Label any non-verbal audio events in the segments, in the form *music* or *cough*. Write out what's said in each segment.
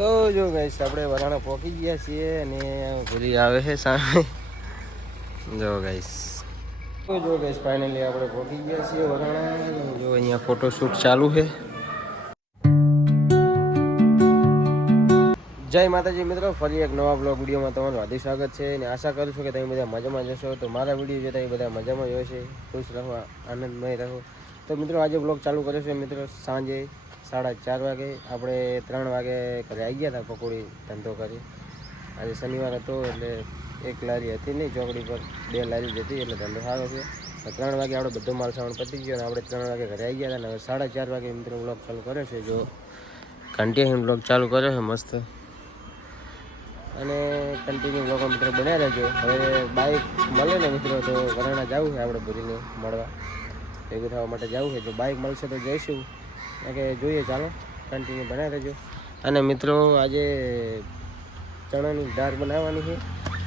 તો જો ગાઈસ આપણે વરાણા પહોંચી ગયા છીએ અને ભૂલી આવે છે સામે. જો ગાઈસ તો જો ગાઈસ ફાઇનલી આપણે પહોંચી ગયા છીએ વરાણા જો અહીંયા ફોટોશૂટ ચાલુ છે. જય માતાજી મિત્રો, ફરી એક નવા બ્લોગ વિડીયોમાં તમારું હાર્દિક સ્વાગત છે અને આશા કરું છું કે તમે બધા મજામાં જશો તો મારા વીડિયો જોતા એ બધા મજામાં જોશે ખુશ રહો, આનંદમય રહો. તો મિત્રો, આજે બ્લોગ ચાલુ કર્યો છે મિત્રો, સાંજે. સાડા ચાર વાગે આપણે ત્રણ વાગે ઘરે આવી ગયા હતા પકોડી ધંધો કરી. આજે શનિવાર હતો એટલે એક લારી હતી નહીં ચોકડી પર, બે લારી જ હતી એટલે ધંધો સારો છે ત્રણ વાગે આપણે બધો માલ સામાન પતી ગયો અને આપણે ત્રણ વાગે ઘરે આવી ગયા હતા અને હવે સાડા ચાર વાગે મિત્રો બ્લોગ ચાલુ કર્યો છે. જો કન્ટિન્યુ બ્લોગ ચાલુ કર્યો છે મસ્ત. અને કન્ટિન્યુ લોકો મિત્રો બન્યા રહેજો. હવે બાઇક મળે ને મિત્રો તો વરાણા જવું છે આપણે ભૂલીને મળવા. ભેગું થવા માટે જવું છે. જો બાઇક મળશે તો જઈશું. કે જોઈએ, ચાલો. કન્ટિન્યુ બનાવી રહેજો અને મિત્રો, આજે ચણાની દાળ બનાવવાની છે.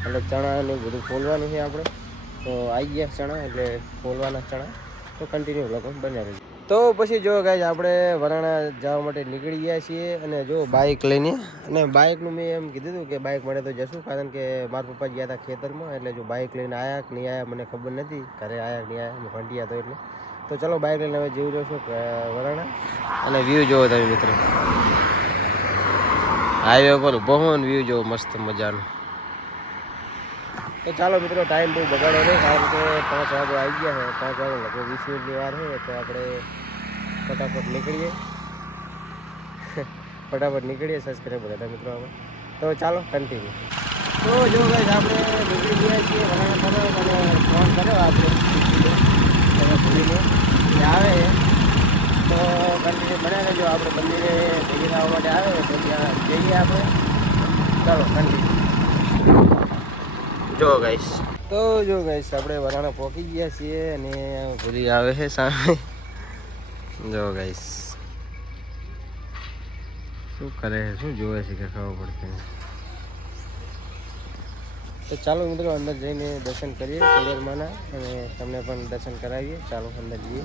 એટલે ચણાને બધું ફોલવાનું છે આપણે. તો આવી ગયા ચણા, એટલે ફોલવાના ચણા. તો કન્ટિન્યુ લોકો બનાવી દેજો તો પછી જો ગાય આપણે વરાણા જવા માટે નીકળી ગયા છીએ અને જો બાઇક લઈને. અને બાઇકનું મેં એમ કીધું હતું કે બાઇક મળે તો જશું, કારણ કે મારા પપ્પા ગયા હતા ખેતરમાં. એટલે જો બાઇક લઈને આવ્યા કે નહીં આવ્યા મને ખબર નથી. ઘરે આવ્યા કે નહીં આવ્યા હું ફંટી હતો એટલે. તો ચલો બાઇક લઈને હવે જીવ જોશો વરાણા. અને વ્યૂ જોવો તમે મિત્રો. હાઈવે પર ઊભો હું વ્યૂ જોવો મસ્ત મજાનું. તો ચાલો મિત્રો ટાઈમ બહુ બગાડો નહીં કારણ કે પાંચ વાગે આવી ગયા છે. પાંચ વાગે લગભગ વીસ મિનિટની વાર છે તો આપણે ફટાફટ નીકળીએ. *laughs* ફટાફટ નીકળીએ સબસ્ક્રાઈબ બધા મિત્રો અમે તો ચાલો કન્ટિન્યુ તો જો ભાઈ આપણે નીકળી ગયા છીએ વરાણા તરફ અને ફોન કર્યો આપણે તમે ભૂલીને જે આવે તો કન્ટિન્યુ બનાવી લેજો આપણે મંદિરે ભેગી આવવા માટે આવે તો ત્યાં જઈએ આપણે. ચાલો જો ગાઈસ તો જો ગાઈસ આપણે વરાણા પહોંચી ગયા છીએ અને ભૂલી આવે છે સામે. જો ગાઈસ શું કરે છે? શું જોવે છે કે ખબર પડશે તો ચાલો મિત્રો અંદર જઈને દર્શન કરીએ કેદારમાના અને તમને પણ દર્શન કરાવીએ. ચાલો અંદર જઈએ.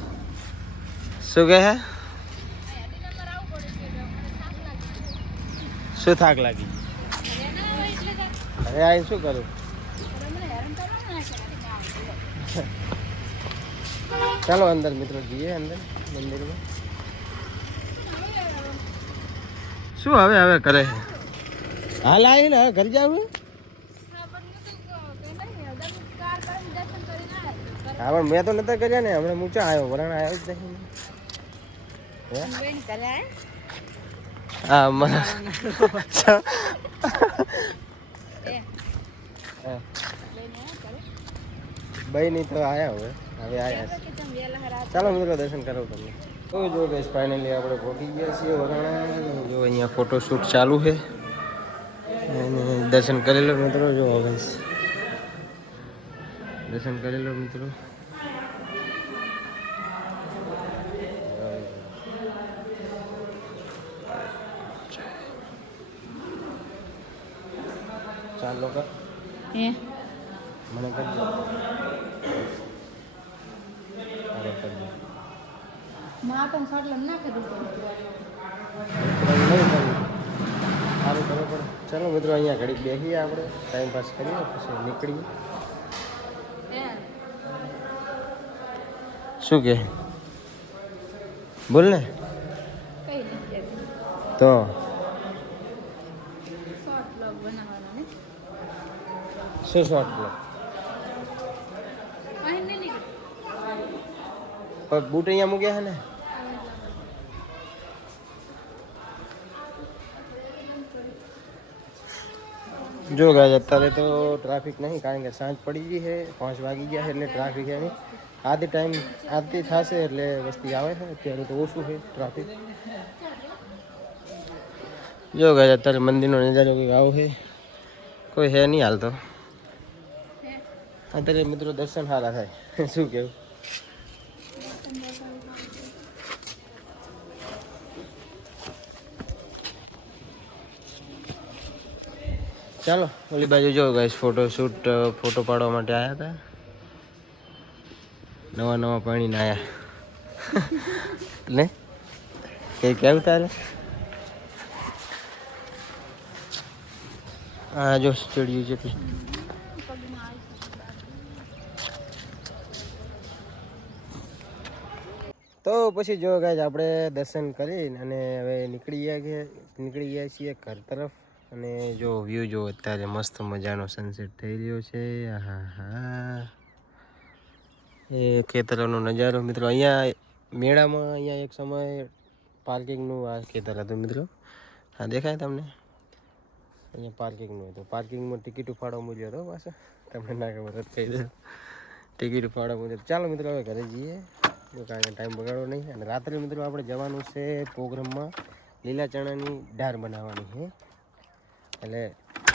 શું કહે શું થાક લાગી? અરે આ શું કરું? ચાલો અંદર મિત્રો જઈએ અંદર મંદિરમાં. શું હવે હવે કરે? હાલ આવી ને ઘર જાવ હા? પણ મેં તો નતા કર્યા ને, હમણાં મૂચા આવ્યો વરણ આવ્યો જ નહીં. હા મને *laughs* ભાઈ નહીં તો આવ્યા હવે. હવે આવ્યા. ચાલો મિત્રો, દર્શન કરો તમને. તો જો કે ફાઇનલી આપણે પહોંચી ગયા છીએ વરાણા. જો અહીંયા ફોટોશૂટ ચાલુ છે. અને દર્શન કરેલો મિત્રો, જો હવે દર્શન કરેલો મિત્રો. ચાલો કર. મને કરજો અરે કરજો માતમ સાટલા નાખી દીધું સારું પડે ચાલો મિત્રો અહીંયા ઘડીક બેસીએ આપણે. ટાઈમ પાસ કરીએ પછી નીકળીએ. શું કે? બોલ ને. તો શોર્ટ બ્લોગ બનાવવાનો ને? શું શોર્ટ નીકળે. પગ બૂટ અહીંયા મૂક્યા છે ને? જો ગાય અત્યારે તો ટ્રાફિક નહીં કારણ કે સાંજ પડી ગઈ છે પાંચ વાગી ગયા છે એટલે ટ્રાફિક છે નહીં. આધી ટાઈમ આરતી થશે એટલે વસ્તી આવે છે અત્યારે તો ઓછું છે ટ્રાફિક જો અત્યારે મંદિરનો નજારો કંઈક આવો છે. કોઈ હે નહીં હાલતો. અત્યારે મિત્રો દર્શન સારા થાય. *laughs* શું કેવું? ચાલો, ઓલી બાજુ જો ગાઈશ ફોટો શૂટ ફોટો પાડવા માટે આવ્યા હતા. નવા નવા પાણી નાયા *laughs* ને? કઈ કેવું તારે? આ જો ચડ્યું છે તે. પછી જો ગાય આપણે દર્શન કરીને અને હવે નીકળી ગયા કે, નીકળી ગયા છીએ ઘર તરફ. અને જો વ્યૂ જો અત્યારે મસ્ત મજાનો સનસેટ થઈ રહ્યો છે. આહા હા એ ખેતરોનો નજારો મિત્રો, અહીંયા મેળામાં અહીંયા એક સમય પાર્કિંગનું આ ખેતર હતું મિત્રો. હા, દેખાય તમને? અહીંયા પાર્કિંગનું હતું. પાર્કિંગમાં ટિકિટ ઉફાડવા મૂલ્યો હતો પાછો. તમને ના ખબર જ કહી દઉં ટિકિટ ઉફાડવા મૂલ્યો ચાલો મિત્રો, હવે ઘરે જઈએ. કારણ કે ટાઈમ બગાડવો નહીં. અને રાત્રે મિત્રો આપણે જવાનું છે પ્રોગ્રામમાં લીલા ચણાની દાળ બનાવવાની છે. એટલે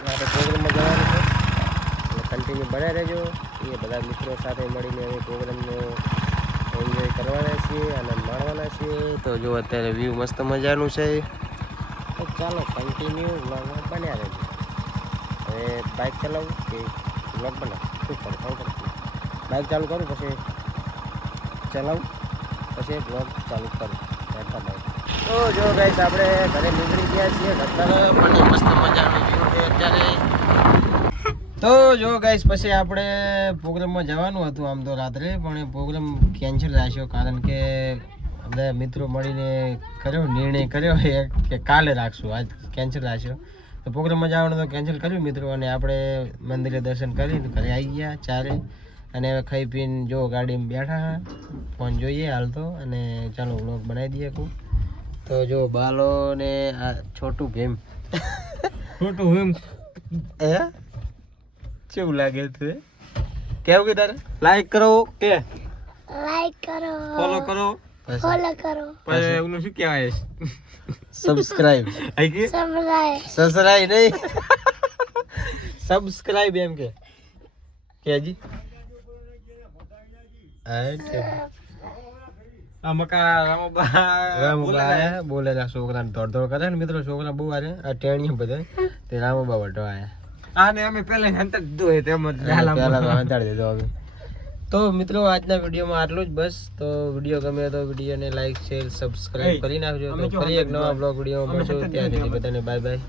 આપણે પ્રોગ્રામમાં જવાનું છે. એટલે કન્ટિન્યુ બનાવી રહેજો. એ બધા મિત્રો સાથે મળીને અમે પ્રોગ્રામનો એન્જોય કરવાના છીએ, આનંદ માણવાના છીએ. તો જો અત્યારે વ્યૂ મસ્ત મજાનું છે. ચાલો કન્ટિન્યુ વ્લોગમાં બન્યા રહેજો. હવે બાઇક ચલાવું કે વ્લોગ બનાવું? શું કરું? કરું બાઇક ચાલુ કરું પછી ચલાવું પછી બ્લોગ ચાલુ કરું. બેઠા બાઇક તો જો ગાઈસ આપણે ઘરે નીકળી ગયા છીએ. અત્યારે પણ મસ્ત મજાનું વ્યૂ છે. અત્યારે તો જો ગાઈસ પછી આપણે પ્રોગ્રામમાં જવાનું હતું આમ તો રાત્રે પણ એ પ્રોગ્રામ કેન્સલ રાખ્યો કારણ કે બધા મિત્રો મળીને કર્યો નિર્ણય કર્યો એ કે કાલે રાખશું આજ કેન્સલ રાખ્યો. તો પ્રોગ્રામમાં જવાનું તો કેન્સલ કર્યું મિત્રો અને આપણે મંદિરે દર્શન કરીને ઘરે આવી ગયા ચારે. અને હવે ખાઈ પીને જો ગાડીમાં બેઠા ફોન જોઈએ હાલ તો અને ચાલો વ્લોગ બનાવી દઈએ કું તો જો બાલો ને આ છોટું ભીમ. છોટું ગેમ હે? કેવું લાગે તે કેવું કે તારે? લાઈક કરો કે? લાઈક કરો. ફોલો કરો. ફોલો કરો પછી એનું શું કહેવાય સબસ્ક્રાઇબ આઈ કે સમજાય સસરાઈ નહીં સબસ્ક્રાઇબ એમ કે કેજી આ મકા રામબા રામુબા આયા બોલેલા છોકરાને દોડ દોડ કરે ને મિત્રો છોકરા બહુ આરે આ ટેણી બધા તે રામુબા વટો આયા આને અમે પેલા હંતર દીધું હોય તેમ જ પેલા હંતર દીધો અમે તો મિત્રો આજના વિડીયોમાં આટલું જ બસ. તો વીડિયો ગમે તો વિડીયોને લાઈક શેર સબસ્ક્રાઇબ કરી નાખજો. તો ફરી એક નવા બ્લોગ વીડિયો મળશું. ત્યાં સુધી બધાને બાય બાય